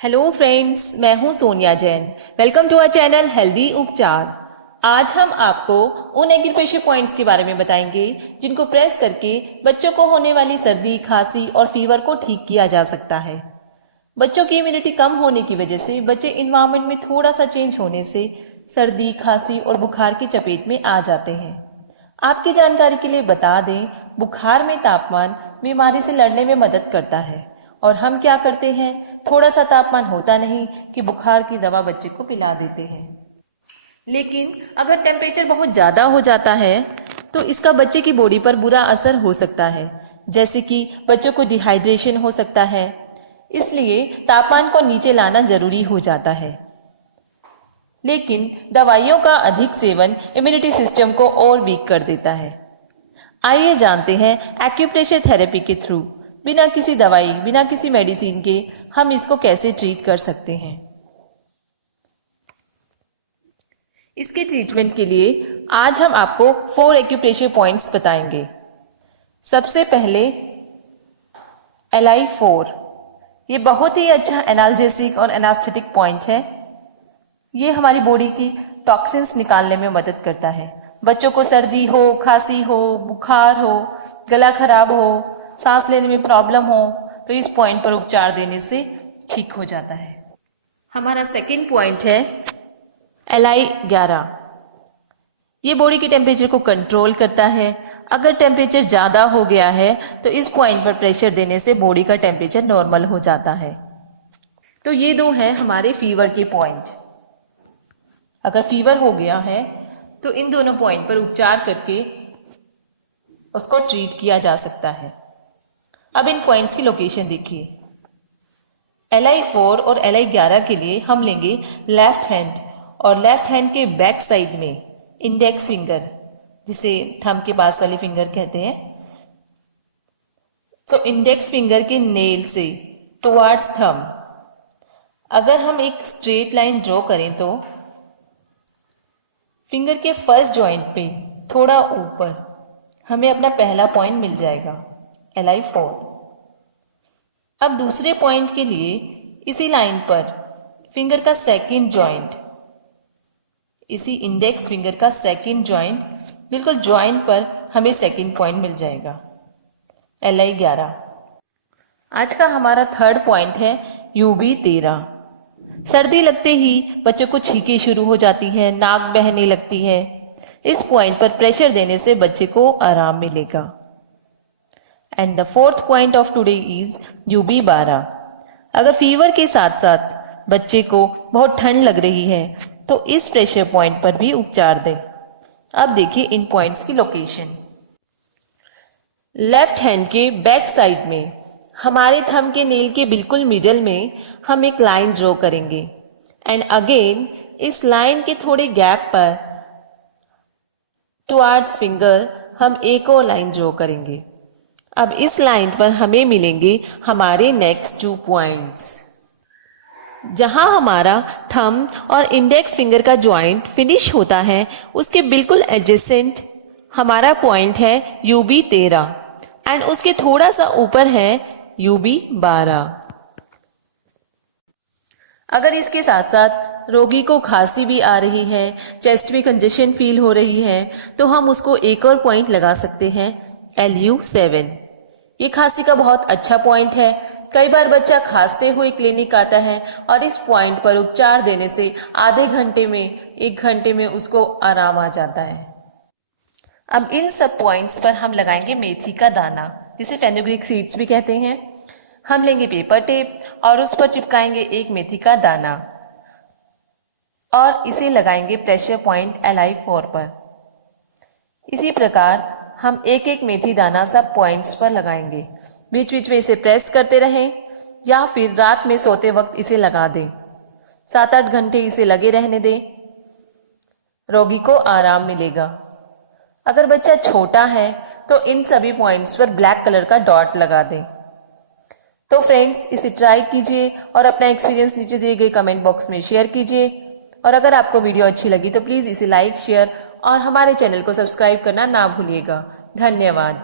Hello friends, मैं हूं Sonia Jain. Welcome to our channel healthy उपचार। आज हम आपको उन एक्यूप्रेशर पॉइंट्स के बारे में बताएंगे जिनको प्रेस करके बच्चों को होने वाली सर्दी, खांसी और फीवर को ठीक किया जा सकता है। बच्चों की इम्यूनिटी कम होने की वजह से बच्चे इन्वायरमेंट में थोड़ा सा चेंज होने से सर्दी, खांसी और बुखार की चपेट में आ जाते हैं। आपकी जानकारी के लिए बता दें, बुखार में तापमान बीमारी से लड़ने में मदद करता है और हम क्या करते हैं, थोड़ा सा तापमान होता नहीं कि बुखार की दवा बच्चे को पिला देते हैं। लेकिन अगर टेम्परेचर बहुत ज़्यादा हो जाता है तो इसका बच्चे की बॉडी पर बुरा असर हो सकता है, जैसे कि बच्चों को डिहाइड्रेशन हो सकता है। इसलिए तापमान को नीचे लाना जरूरी हो जाता है। लेकिन दवाइयों का अधिक सेवन इम्यूनिटी सिस्टम को और वीक कर देता है। आइए जानते हैं एक्यूप्रेशर थेरेपी के थ्रू बिना किसी दवाई, बिना किसी मेडिसिन के हम इसको कैसे ट्रीट कर सकते हैं। इसके ट्रीटमेंट के लिए आज हम आपको 4 एक्यूप्रेशर पॉइंट्स बताएंगे। सबसे पहले LI4, ये बहुत ही अच्छा एनाल्जेसिक और एनास्थेटिक पॉइंट है। ये हमारी बॉडी की टॉक्सिन्स निकालने में मदद करता है। बच्चों को सर्दी हो, खांसी हो, बुखार हो, गला खराब हो, सांस लेने में प्रॉब्लम हो तो इस पॉइंट पर उपचार देने से ठीक हो जाता है। हमारा सेकंड पॉइंट है LI11। ये बॉडी के टेम्परेचर को कंट्रोल करता है। अगर टेम्परेचर ज़्यादा हो गया है तो इस पॉइंट पर प्रेशर देने से बॉडी का टेम्परेचर नॉर्मल हो जाता है। तो ये 2 हैं हमारे फीवर के पॉइंट। अगर फीवर हो गया है तो इन दोनों पॉइंट पर उपचार करके उसको ट्रीट किया जा सकता है। अब इन पॉइंट्स की लोकेशन देखिए। LI4 और LI11 के लिए हम लेंगे लेफ्ट हैंड और लेफ्ट हैंड के बैक साइड में इंडेक्स फिंगर, जिसे थंब के पास वाली फिंगर कहते हैं। तो इंडेक्स फिंगर के नेल से टुवर्ड्स थंब अगर हम एक स्ट्रेट लाइन ड्रॉ करें तो फिंगर के फर्स्ट जॉइंट पे थोड़ा ऊपर हमें अपना पहला पॉइंट मिल जाएगा, LI4। अब दूसरे पॉइंट के लिए इसी लाइन पर फिंगर का सेकंड जॉइंट, इसी इंडेक्स फिंगर का सेकंड जॉइंट, बिल्कुल जॉइंट पर हमें सेकंड पॉइंट मिल जाएगा, LI11। आज का हमारा थर्ड पॉइंट है UB13। सर्दी लगते ही बच्चों को छींकें शुरू हो जाती है, नाक बहने लगती है। इस पॉइंट पर प्रेशर देने से बच्चे को आराम मिलेगा। And the fourth point of today is UB12। अगर फीवर के साथ साथ बच्चे को बहुत ठंड लग रही है तो इस प्रेशर पॉइंट पर भी उपचार दें। अब देखिए इन पॉइंट्स की लोकेशन। लेफ्ट हैंड के बैक साइड में हमारे थंब के नेल के बिल्कुल मिडल में हम एक लाइन ड्रॉ करेंगे एंड अगेन इस लाइन के थोड़े गैप पर टुवर्ड्स फिंगर हम एक और लाइन ड्रॉ करेंगे। अब इस लाइन पर हमें मिलेंगे हमारे नेक्स्ट 2 पॉइंट्स। जहां हमारा थंब और इंडेक्स फिंगर का जॉइंट फिनिश होता है उसके बिल्कुल एडजेसेंट हमारा पॉइंट है UB13 एंड उसके थोड़ा सा ऊपर है UB12। अगर इसके साथ साथ रोगी को खांसी भी आ रही है, चेस्ट में कंजेशन फील हो रही है तो हम उसको एक और पॉइंट लगा सकते हैं, LU7। ये खांसी का बहुत अच्छा पॉइंट है। कई बार बच्चा खांसते हुए क्लिनिक आता है और इस पॉइंट पर उपचार देने से आधे घंटे में, 1 घंटे में उसको आराम आ जाता है। अब इन सब पॉइंट्स पर हम लगाएंगे मेथी का दाना, जिसे फेनुग्रीक सीड्स भी कहते हैं। हम लेंगे पेपर टेप और उस पर चिपकाएंगे एक मेथी का दाना और इसे लगाएंगे प्रेशर पॉइंट LI4 पर। इसी प्रकार हम एक एक मेथी दाना सब पॉइंट्स पर लगाएंगे। बीच बीच में इसे प्रेस करते रहें या फिर रात में सोते वक्त इसे लगा दें। 7-8 घंटे इसे लगे रहने दें, रोगी को आराम मिलेगा। अगर बच्चा छोटा है तो इन सभी पॉइंट्स पर ब्लैक कलर का डॉट लगा दें। तो फ्रेंड्स, इसे ट्राई कीजिए और अपना एक्सपीरियंस नीचे दिए गए कमेंट बॉक्स में शेयर कीजिए। और अगर आपको वीडियो अच्छी लगी तो प्लीज़ इसे लाइक, शेयर और हमारे चैनल को सब्सक्राइब करना ना भूलिएगा। धन्यवाद।